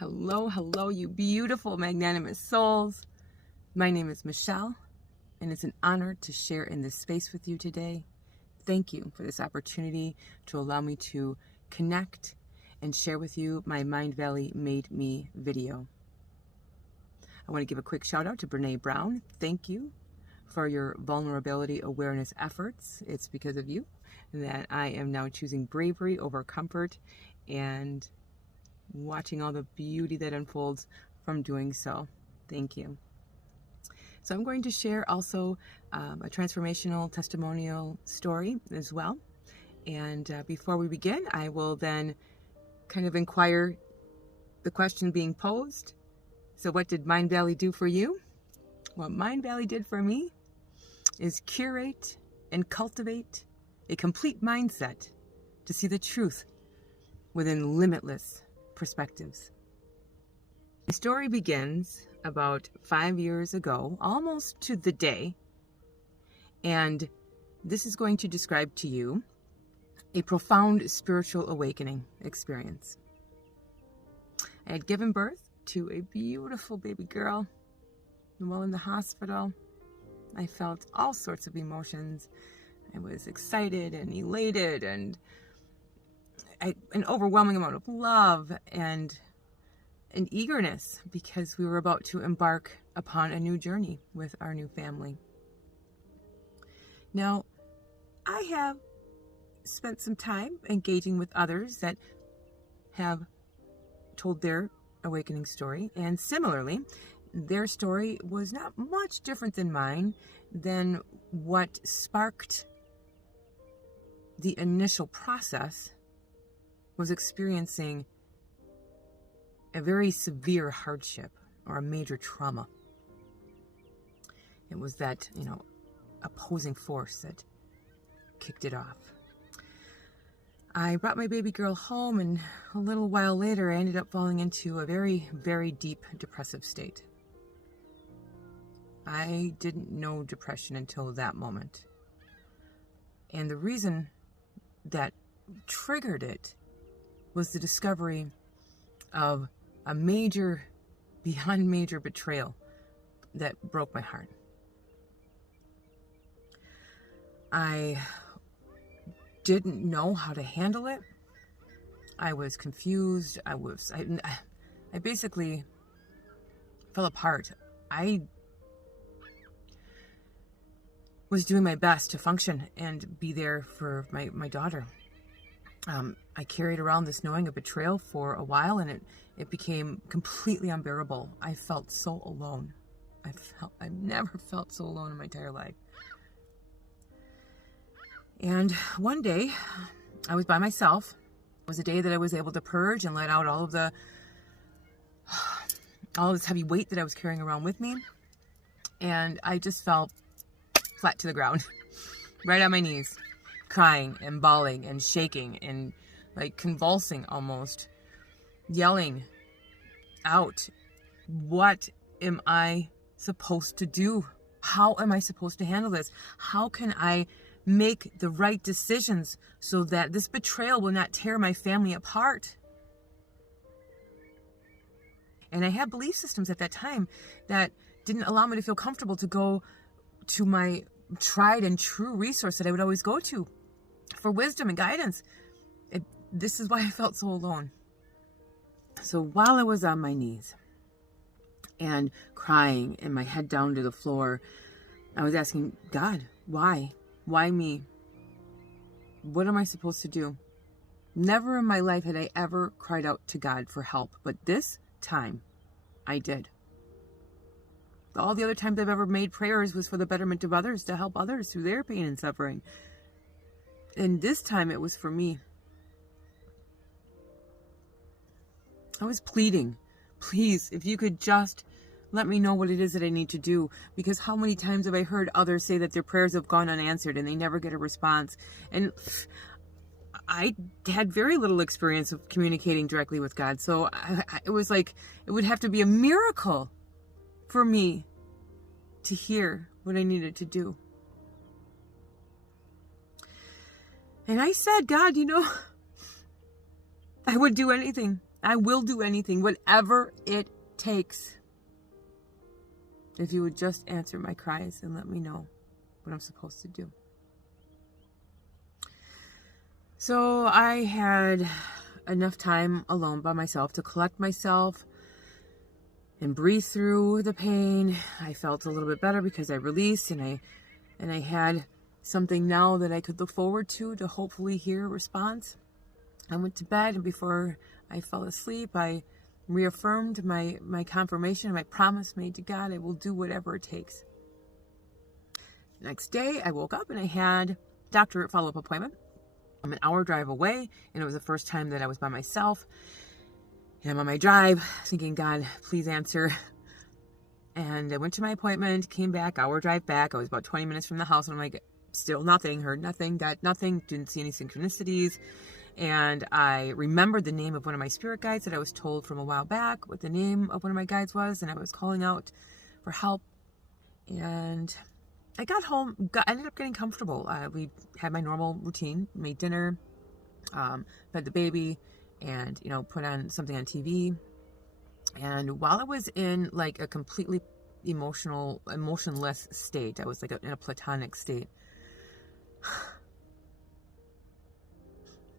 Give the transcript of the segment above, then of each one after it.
Hello, you beautiful, magnanimous souls. My name is Michelle, and it's an honor to share in this space with you today. Thank you for this opportunity to allow me to connect and share with you my Mindvalley Made Me video. I want to give a quick shout out to Brene Brown. Thank you for your vulnerability awareness efforts. It's because of you that I am now choosing bravery over comfort and watching all the beauty that unfolds from doing so. Thank you. So I'm going to share also a transformational testimonial story as well. And before we begin, I will then kind of inquire the question being posed. So what did Mindvalley do for you? What Mindvalley did for me is curate and cultivate a complete mindset to see the truth within limitless perspectives. The story begins about 5 years ago, almost to the day, and this is going to describe to you a profound spiritual awakening experience. I had given birth to a beautiful baby girl, and while in the hospital, I felt all sorts of emotions. I was excited and elated and an overwhelming amount of love and an eagerness because we were about to embark upon a new journey with our new family. Now, I have spent some time engaging with others that have told their awakening story, and similarly, their story was not much different than mine, than what sparked the initial process was experiencing a very severe hardship or a major trauma. It was that, opposing force that kicked it off. I brought my baby girl home, and a little while later, I ended up falling into a very, very deep depressive state. I didn't know depression until that moment. And the reason that triggered it was the discovery of a major, beyond major betrayal that broke my heart. I didn't know how to handle it. I was confused. I basically fell apart. I was doing my best to function and be there for my daughter. I carried around this knowing of betrayal for a while, and it became completely unbearable. I felt so alone. I've never felt so alone in my entire life. And one day, I was by myself. It was a day that I was able to purge and let out all of this heavy weight that I was carrying around with me. And I just fell flat to the ground, right on my knees, crying and bawling and shaking and convulsing almost, yelling out, what am I supposed to do? How am I supposed to handle this? How can I make the right decisions so that this betrayal will not tear my family apart? And I had belief systems at that time that didn't allow me to feel comfortable to go to my tried and true resource that I would always go to for wisdom and guidance. This is why I felt so alone. So while I was on my knees and crying and my head down to the floor, I was asking God, why? Why me? What am I supposed to do? Never in my life had I ever cried out to God for help, but this time I did. All the other times I've ever made prayers was for the betterment of others, to help others through their pain and suffering. And this time it was for me. I was pleading, please, if you could just let me know what it is that I need to do. Because how many times have I heard others say that their prayers have gone unanswered and they never get a response? And I had very little experience of communicating directly with God. So it was like, it would have to be a miracle for me to hear what I needed to do. And I said, God, I would do anything I will do anything, whatever it takes. If you would just answer my cries and let me know what I'm supposed to do. So I had enough time alone by myself to collect myself and breathe through the pain. I felt a little bit better because I released, and I had something now that I could look forward to hopefully hear a response. I went to bed, and before I fell asleep, I reaffirmed my confirmation, my promise made to God. I will do whatever it takes. Next day, I woke up and I had a doctor follow-up appointment. I'm an hour drive away, and it was the first time that I was by myself. And I'm on my drive thinking, God, please answer. And I went to my appointment, came back, hour drive back. I was about 20 minutes from the house, and I'm like, still nothing, heard nothing, got nothing, didn't see any synchronicities. And I remembered the name of one of my spirit guides that I was told from a while back what the name of one of my guides was, and I was calling out for help. And I got home, ended up getting comfortable. We had my normal routine, made dinner, fed the baby, and, put on something on TV. And while I was in like a completely emotionless state, I was like in a platonic state,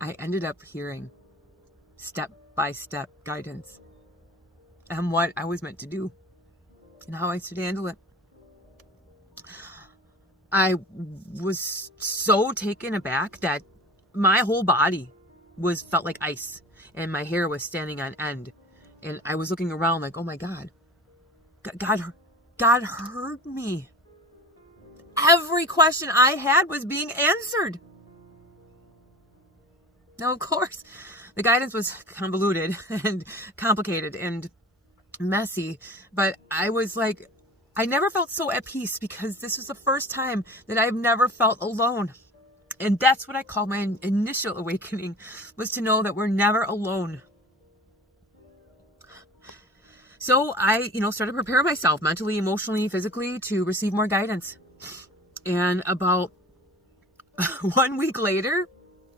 I ended up hearing step-by-step guidance on what I was meant to do and how I should handle it. I was so taken aback that my whole body felt like ice, and my hair was standing on end. And I was looking around like, oh my God, God heard me. Every question I had was being answered. Now, of course, the guidance was convoluted and complicated and messy, but I was like, I never felt so at peace because this was the first time that I've never felt alone. And that's what I call my initial awakening, was to know that we're never alone. So I, started preparing myself mentally, emotionally, physically to receive more guidance. And about 1 week later,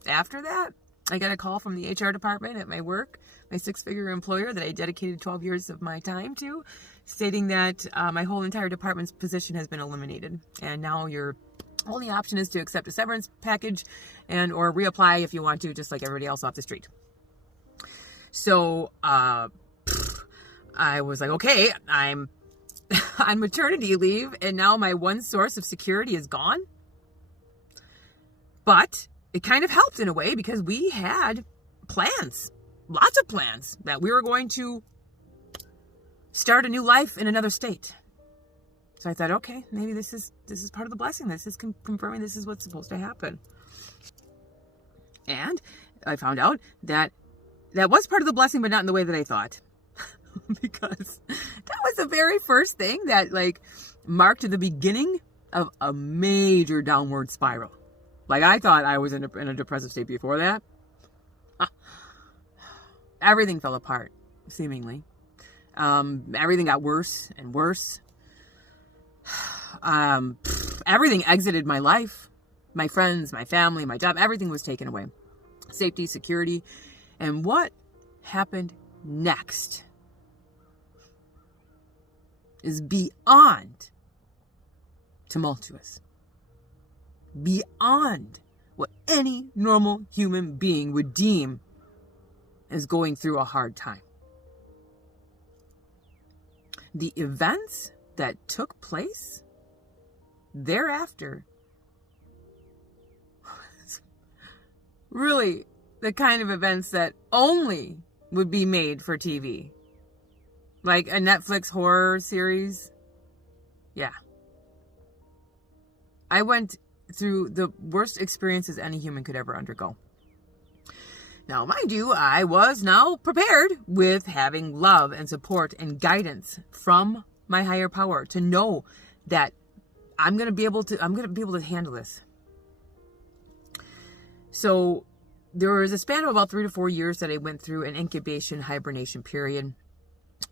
after that, I got a call from the HR department at my work, my 6-figure employer that I dedicated 12 years of my time to, stating that my whole entire department's position has been eliminated. And now your only option is to accept a severance package and or reapply if you want to, just like everybody else off the street. So I was like, okay, I'm on maternity leave, and now my one source of security is gone. But it kind of helped in a way because we had plans, lots of plans, that we were going to start a new life in another state. So I thought, okay, maybe this is part of the blessing. This is confirming this is what's supposed to happen. And I found out that was part of the blessing, but not in the way that I thought. Because that was the very first thing that marked the beginning of a major downward spiral. Like, I thought I was in a depressive state before that. Everything fell apart, seemingly. Everything got worse and worse. Everything exited my life. My friends, my family, my job, everything was taken away. Safety, security. And what happened next is beyond tumultuous. Beyond what any normal human being would deem as going through a hard time. The events that took place thereafter, really the kind of events that only would be made for TV. Like a Netflix horror series. Yeah. I went through the worst experiences any human could ever undergo. Now, mind you, I was now prepared with having love and support and guidance from my higher power to know that I'm going to be able to handle this. So there was a span of about 3 to 4 years that I went through an incubation hibernation period.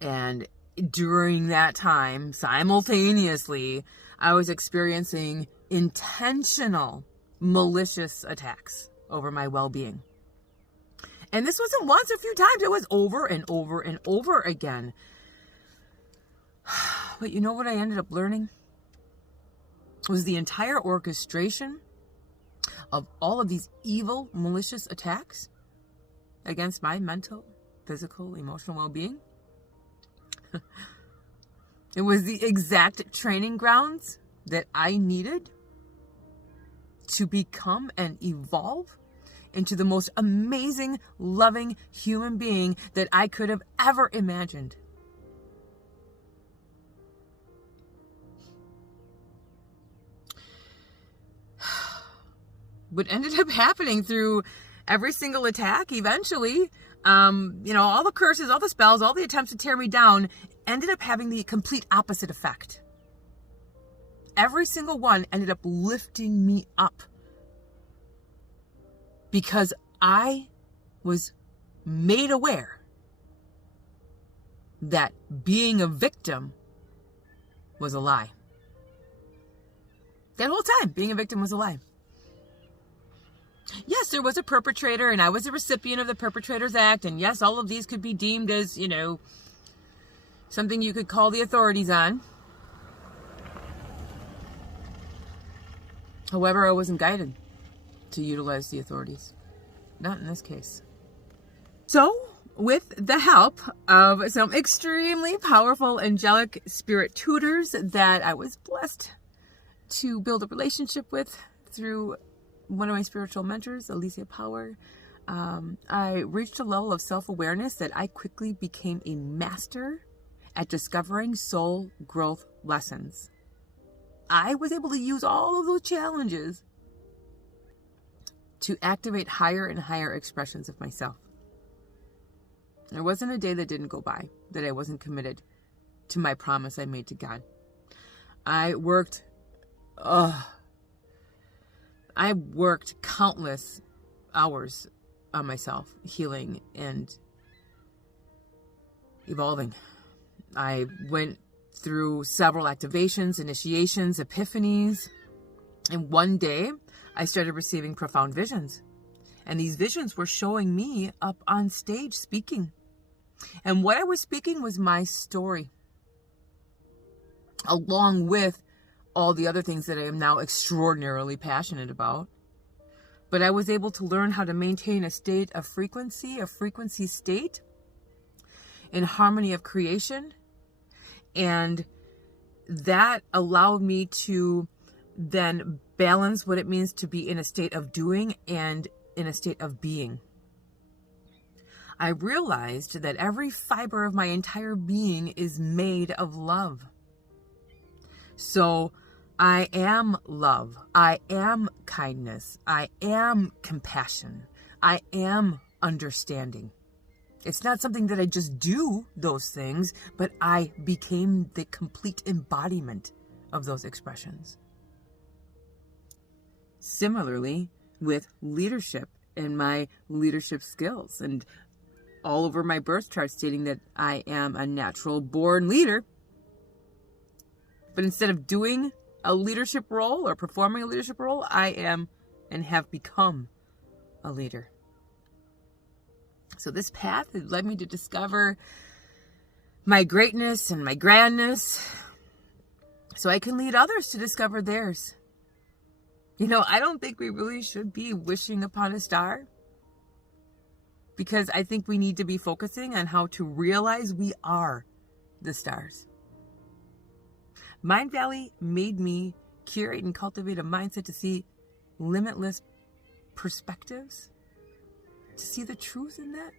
And during that time, simultaneously, I was experiencing intentional malicious attacks over my well-being. And this wasn't once or a few times. It was over and over and over again. But you know what I ended up learning? Was the entire orchestration of all of these evil, malicious attacks against my mental, physical, emotional well-being. It was the exact training grounds that I needed to become and evolve into the most amazing, loving human being that I could have ever imagined. What ended up happening through every single attack, eventually, all the curses, all the spells, all the attempts to tear me down ended up having the complete opposite effect. Every single one ended up lifting me up because I was made aware that being a victim was a lie. That whole time, being a victim was a lie. Yes, there was a perpetrator, and I was a recipient of the Perpetrators Act, and yes, all of these could be deemed as, something you could call the authorities on. However, I wasn't guided to utilize the authorities. Not in this case. So, with the help of some extremely powerful angelic spirit tutors that I was blessed to build a relationship with through one of my spiritual mentors, Alicia Power, I reached a level of self-awareness that I quickly became a master at discovering soul growth lessons. I was able to use all of those challenges to activate higher and higher expressions of myself. There wasn't a day that didn't go by that I wasn't committed to my promise I made to God. I worked countless hours on myself, healing and evolving. I went through several activations, initiations, epiphanies, and one day I started receiving profound visions. And these visions were showing me up on stage speaking. And what I was speaking was my story, along with all the other things that I am now extraordinarily passionate about. But I was able to learn how to maintain a state of frequency, a frequency state in harmony of creation. And that allowed me to then balance what it means to be in a state of doing and in a state of being. I realized that every fiber of my entire being is made of love. So I am love. I am kindness. I am compassion. I am understanding. It's not something that I just do those things, but I became the complete embodiment of those expressions. Similarly, with leadership and my leadership skills, and all over my birth chart stating that I am a natural born leader. But instead of doing a leadership role or performing a leadership role, I am and have become a leader. So this path has led me to discover my greatness and my grandness so I can lead others to discover theirs. I don't think we really should be wishing upon a star, because I think we need to be focusing on how to realize we are the stars. Mindvalley made me curate and cultivate a mindset to see limitless perspectives, to see the truth in that.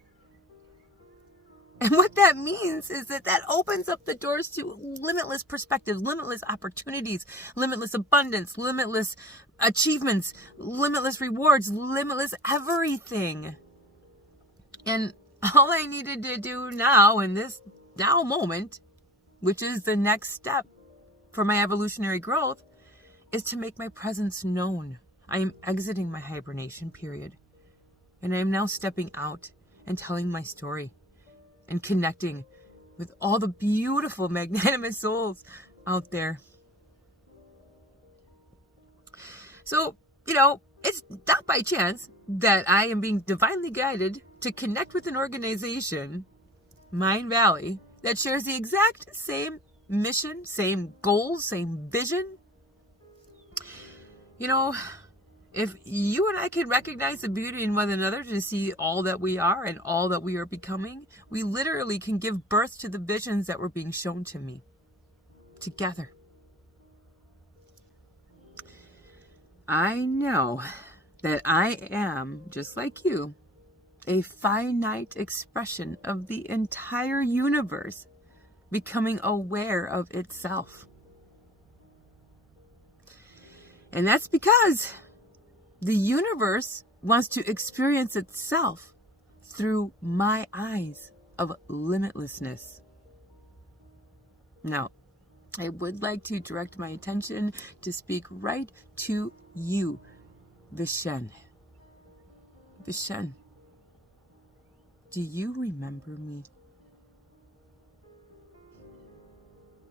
And what that means is that opens up the doors to limitless perspectives, limitless opportunities, limitless abundance, limitless achievements, limitless rewards, limitless everything. And all I needed to do now in this now moment, which is the next step for my evolutionary growth, is to make my presence known. I am exiting my hibernation period. And I am now stepping out and telling my story and connecting with all the beautiful, magnanimous souls out there. So, it's not by chance that I am being divinely guided to connect with an organization, Mindvalley, that shares the exact same mission, same goals, same vision. You know, if you and I can recognize the beauty in one another to see all that we are and all that we are becoming, we literally can give birth to the visions that were being shown to me together. I know that I am, just like you, a finite expression of the entire universe becoming aware of itself. And that's because the universe wants to experience itself through my eyes of limitlessness. Now, I would like to direct my attention to speak right to you, Vishen. Vishen, do you remember me?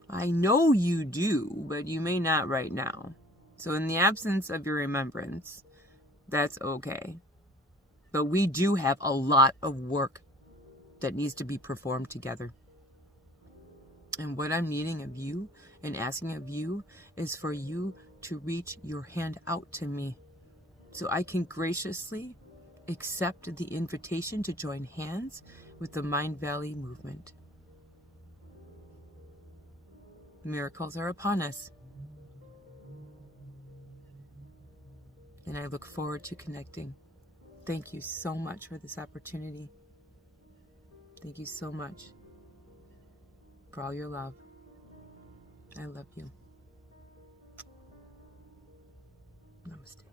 I know you do, but you may not right now. So in the absence of your remembrance, that's okay. But we do have a lot of work that needs to be performed together. And what I'm needing of you and asking of you is for you to reach your hand out to me so I can graciously accept the invitation to join hands with the Mindvalley movement. Miracles are upon us. And I look forward to connecting. Thank you so much for this opportunity. Thank you so much for all your love. I love you. Namaste.